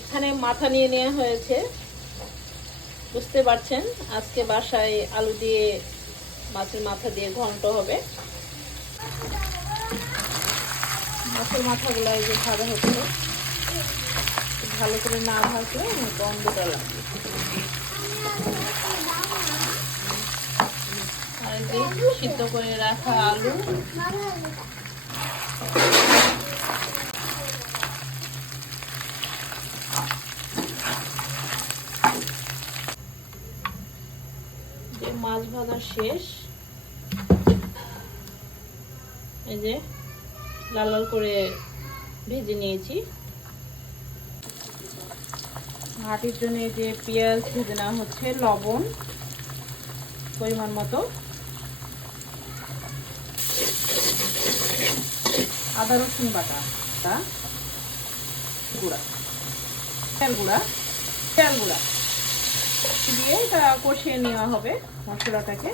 এখানে মাথা নিয়ে নেওয়া হয়েছে। বুঝতে পারছেন? আজকে বাসায় আলু দিয়ে মাছের মাথা দিয়ে ঘন্ট হবে। মাছের মাথাগুলো এই যে ভাজা হচ্ছে। ভালো করে না ভাজলে গন্ধটা লাগবে। সিদ্ধ করে রাখা আলু যে মাছ ভাজা শেষ। এই যে লাল লাল করে ভেজে নিয়েছি। ঘাটির জন্য যে পেঁয়াজ ভেজে নেওয়া হচ্ছে, লবণ পরিমাণ মতো। আদা, রসুন বাটা গুঁড়া। তেল গুঁড়া তেল গুঁড়া। দিয়ে এটা কষিয়ে নেওয়া হবে মশলাটাকে।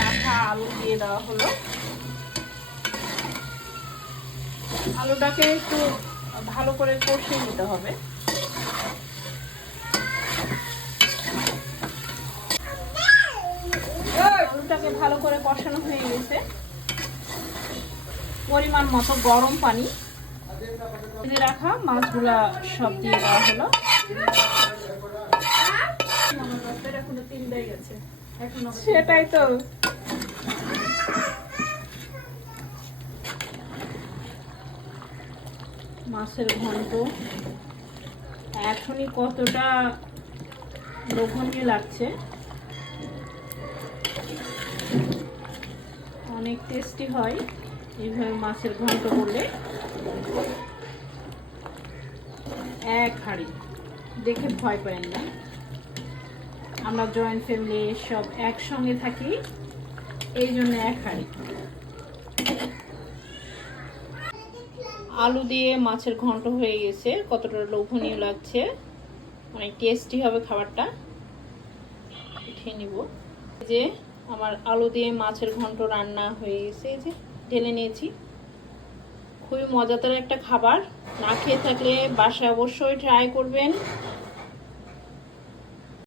রাখা আলু দিয়ে দেওয়া হলো। আলুটাকে একটু ভালো করে কষিয়ে নিতে হবে। আলুটাকে ভালো করে কষানো হয়ে গেছে। পরিমাণ মতো গরম পানি। দিয়ে রাখা, মাছগুলা সব দিয়ে দেওয়া হলো। সেটাই তো। মাছের ঘন্ট। এখনই কতটা লোভনীয় লাগছে। অনেক টেস্টি হয় এইভাবে মাছের ঘন্ট করলে। এক হাঁড়ি। দেখে ভয় পাবেন না। আমরা জয়েন্ট ফ্যামিলি সব একসঙ্গে থাকি, এই জন্য এক হাঁড়ি। আলু দিয়ে মাছের ঘন্ট হয়ে গেছে। কতটা লোভনীয় লাগছে। অনেক টেস্টি হবে খাবারটা। উঠিয়ে নিব। যে আমার আলু দিয়ে মাছের ঘন্ট রান্না হয়ে গেছে। যে ঢেলে নিয়েছি। খুবই মজাদার একটা খাবার। না খেয়ে থাকলে বাসায় অবশ্যই ট্রাই করবেন।